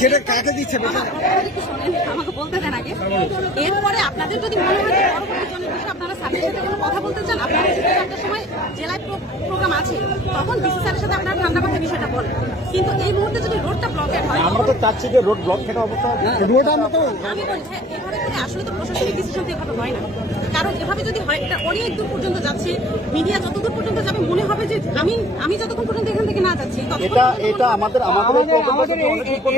সেটা কাকে দিচ্ছে আমাকে বলতে দেন আগে। এরপরে আপনাদের যদি মনে হয় পরবর্তী বিষয়ে আপনারা স্যারের সাথে কোনো কথা বলতে চান, আপনারা একটা সময় জেলায় প্রোগ্রাম আছে, তখন ডিসি স্যারের সাথে আপনারা ঠান্ডা মাথায় বিষয়টা বলেন। কিন্তু এই মুহূর্তে যদি রোডটা ব্লকেট হয়, আমরা তো চাচ্ছি যে রোড ব্লক থাকা অবস্থা রোড আমরা তো আমি বলছি এভাবে করে আসলে তো প্রশাসনিক ডিসিশন তো এভাবে হয় না। কারণ এভাবে যদি হয় এটা অনেক দূর পর্যন্ত যাচ্ছে, মিডিয়া যতদূর পর্যন্ত যাবে মনে হবে যে আমি যতক্ষণ পর্যন্ত এখান থেকে না যাচ্ছি এটা আমাদের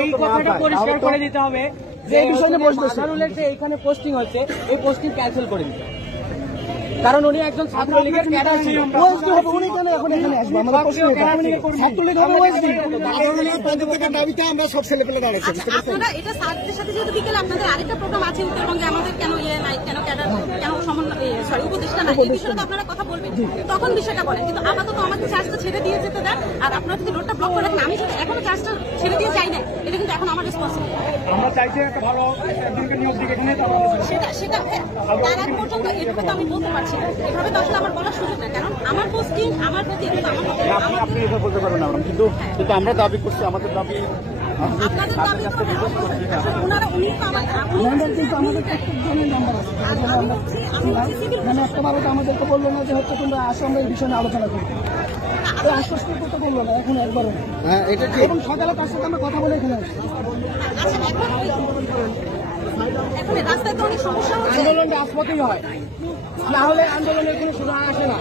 এই কথাটা পরিষ্কার করে দিতে হবে যে আজহারুলের যে এখানে পোস্টিং হচ্ছে এই পোস্টিং ক্যান্সেল করে দিতে, কারণ উনি একজন ছাত্রলীগের ক্যাডার ছিল। আমরা সব ছেলেপেলে দাঁড়াচ্ছি। আপনারা এটা স্যারদের সাথে যেহেতু বিকেলে আপনাদের আরেকটা প্রোগ্রাম আছে উত্তরবঙ্গে, আমাদের কেন নাই, কেন ক্যাডার, কেন উপদেষ্টা নাই, এই বিষয়ে তো আপনারা কথা বলবেন, তখন বিষয়টা বলেন। কিন্তু আপাতত আমাদের চার্জটা ছেড়ে দিয়ে যেতে দেন। আর আপনারা যদি রোডটা ব্লক করে রাখেন, আমি যদি এখনো চার্জটা ছেড়ে দিয়ে যাই না, এটা কিন্তু এখন আমার রেসপন্সিবিলিটি। আমরা চাইছি একটা ভালো নিয়োগ দিকে সেটা তার আগ পর্যন্ত এভাবে তো আমি বলতে পারছি না, এভাবে তো আসলে আমার বলার সুযোগ না, কারণ আমার পোস্টিং আমার প্রতি আপনি এটা বলতে পারবেন না, কিন্তু আমরা দাবি করছি, আমাদের দাবি আপনাদের দাবি ওনারা উনি তো আমাদেরকে বললো না যে হচ্ছে তোমরা আসো আমরা এই বিষয়ে নিয়ে আলোচনা করবো, আশ্বস্ত করতে বললো না এখন একবারও। এবং সকালে তার সাথে আমরা কথা বলে এখানে আসছি। এখন রাস্তায় তো অনেক সমস্যা হচ্ছে, আন্দোলন রাজপথেই হয়, না হলে আন্দোলনের কোনো সুযোগ আসে না।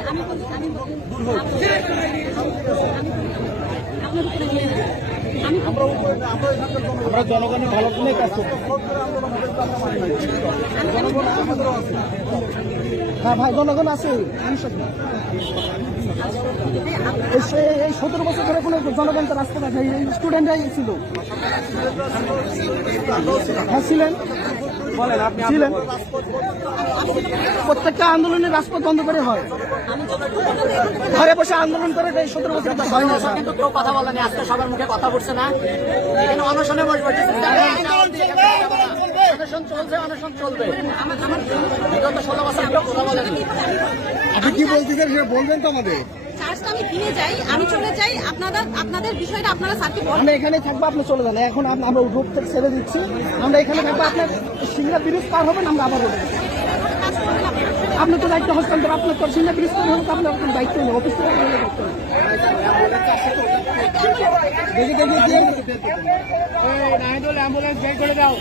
আমরা জনগণের ভালো জন্যই কাজ করবো। হ্যাঁ ভাই, জনগণ আছে, এই 17 বছর ধরে কোনো জনগণ তো রাস্তা দেখে, স্টুডেন্টরাই ছিল। হ্যাঁ ছিলেন, বলেন আপনি ছিলেন। প্রত্যেকটা আন্দোলনের রাজপথ বন্ধ করে হয়, ঘরে বসে আন্দোলন করে 17 বছর হয় না। কিন্তু কেউ কথা বলে না, আজকে সবার মুখে কথা বলছে না, এখানে অনশনে বসবে, অনশন চলছে, অনশন চলবে। বিগত 16 বছর কেউ কথা বলে না। আপনি কি বলতে চান সেটা বলবেন তো আমাদের। চার্জটা আমি কিনে যাই, আমি চলে যাই, আপনাদের বিষয়টা আপনারা স্যারকে বলেন। আমরা এখানে থাকবো, আপনি চলে যান। এখন আমরা রোড থেকে ছেড়ে দিচ্ছি, আমরা এখানে থাকবো। আপনার সিংড়া ব্রিজ পার হবেন, আমরা আবার আপনি তো দায়িত্ব হস্তান্তর, আপনার তো সিংড়া ব্রিজ পার হবে, আপনার দায়িত্ব নেই, অফিস থেকে অ্যাম্বুলেন্স বের করে দাও।